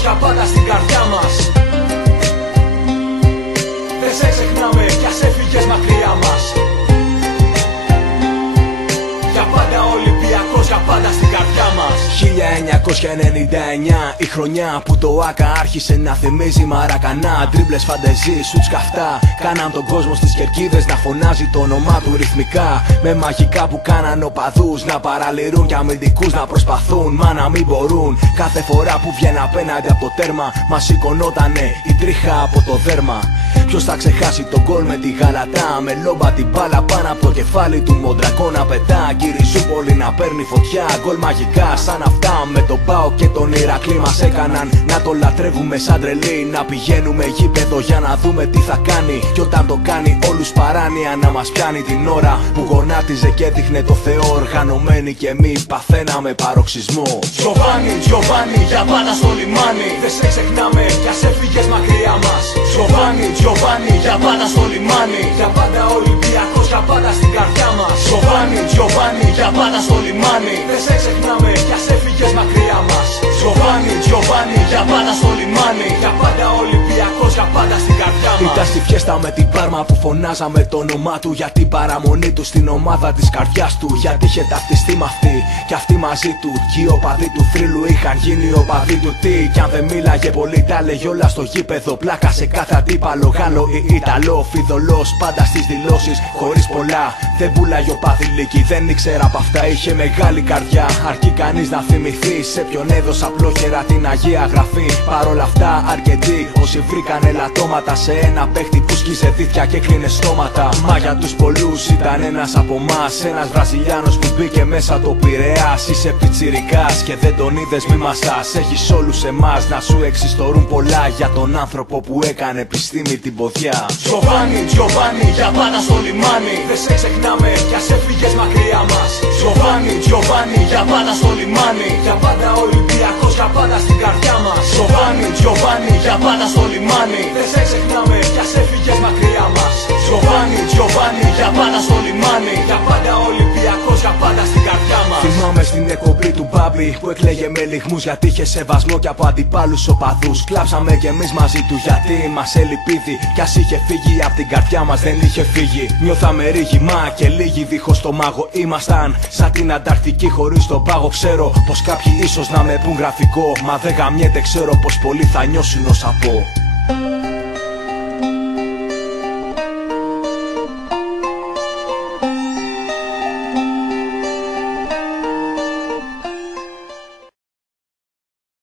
για πάντα στην καρδιά μας. Δεν σε ξεχνάμε κι ας έφυγες μακριά μας. Για πάντα Ολυμπιακός, για πάντα στην καρδιά μας. 1999, η χρονιά που το ΆΚΑ άρχισε να θυμίζει Μαρακανά. Τρίμπλες, φαντεζί, σουτς καυτά κάναν τον κόσμο στις κερκίδες να φωνάζει το όνομά του ρυθμικά. Με μαγικά που κάναν οπαδούς να παραλυρούν και αμυντικούς να προσπαθούν, μα να μην μπορούν. Κάθε φορά που βγαίνει απέναντι από το τέρμα μας σηκωνότανε η τρίχα από το δέρμα. Ποιος θα ξεχάσει τον γκολ με τη Γαλατά, με λόμπα την μπάλα πάνω από το κεφάλι του Μοντρακό να πετά, και η Ριζούπολη να παίρνει φωτιά. Γκολ μαγικά σαν αυτά με τον Πάο και τον Ηρακλή μας έκαναν να το λατρεύουμε σαν τρελή. Να πηγαίνουμε γήπεδο για να δούμε τι θα κάνει, κι όταν το κάνει όλους παράνοια να μας πιάνει την ώρα που γονάτιζε και έδειχνε το Θεό οργανωμένοι, και εμείς παθαίναμε παροξισμό. Τζοβάνι, Τζοβάνι, για πάντα στο λιμάνι. Δεν σε ξεχνάμε κι ας έφυγες μακριά μας. Τζοβάνι, Τζοβάνι, για πάντα στο λιμάνι. Για πάντα Ολυμπιακός, για πάντα στην καρδιά μας. Τζοβάνι, Τζοβάνι, για πάντα στο λιμάνι. Δεν σε ξεχνάμε κι ας έφυγες μακριά μας. Τζοβάνι, Τζοβάνι, για πάντα στο λιμάνι. Για πάντα Ολυμπιακός, για πάντα στην καρδιά μας. Ήταν στη φιέστα με την Πάρμα που φωνάζαμε το όνομά του, για την παραμονή του στην ομάδα της καρδιάς του. Γιατί είχε ταυτιστεί με αυτή και αυτή μαζί του, κι οι οπαδοί του θρύλου είχαν γίνει οπαδοί του. Τι κι αν δεν μίλαγε πολύ, τα λέγε όλα στο γήπεδο. Πλάκα σε κάθε αντίπαλο, Γάλλο ή Ιταλό. Φιδωλός πάντα στις δηλώσεις, χωρίς πολλά. Δεν πουλάγε ο παδηλίκη, δεν ήξερα απ' αυτά, είχε μεγάλη καρδιά. Αρκεί κανείς να θυμηθεί σε ποιον έδωσε απλόχερα την Αγία Γραφή. Παρ' όλα αυτά αρκετοί όσοι βρήκαν ελαττώματα σε ένα παίχτη που σκίζε δίθια και κλείνε στόματα. Μα για τους πολλούς ήταν ένας από εμάς, ένας Βραζιλιάνος που μπήκε μέσα το Πειραιάς. Είσαι πιτσιρικάς και δεν τον είδες, μη μασάς. Έχεις όλους εμάς να σου εξιστορούν πολλά για τον άνθρωπο που έκανε επιστήμη την ποδιά. Τζοβάνι, Τζοβάνι, για πάντα στο λιμάνι. Δεν σε ξεχνάμε κι ας έφυγες μακριά μας. Τζοβάνι, Τζοβάνι, για πάντα στο λιμάνι. Για πάντα Ολυμπιακός, για πάντα στην καρδιά μας. Τζοβάνι, Τζοβάνι, για πάντα στο λιμάνι. Δεν σε ξεχνάμε κι ας έφυγες μακριά μας. Τζοβάνι, Τζοβάνι, για πάντα στο λιμάνι. Για πάντα Ολυμπιακός, για πάντα στην καρδιά μας. Θυμάμαι στην εκπομπή του Μπάμπη που έκλαιγε με λυγμούς γιατί είχε σεβασμό και από αντιπάλους οπαδούς. Κλάψαμε κι εμείς μαζί του γιατί μας έλειπηδη, κι ας είχε φύγει απ' την καρδιά μας δεν είχε φύγει. Νιώθαμε ρήγημα και λίγοι δίχως το μάγο ήμασταν. Σαν την Ανταρκτική χωρίς τον πάγο. Ξέρω πως κάποιοι ίσως να με πουν γραφικό, μα δεν γαμιέται, ξέρω πως πολλοί θα νιώσουν όσα πω.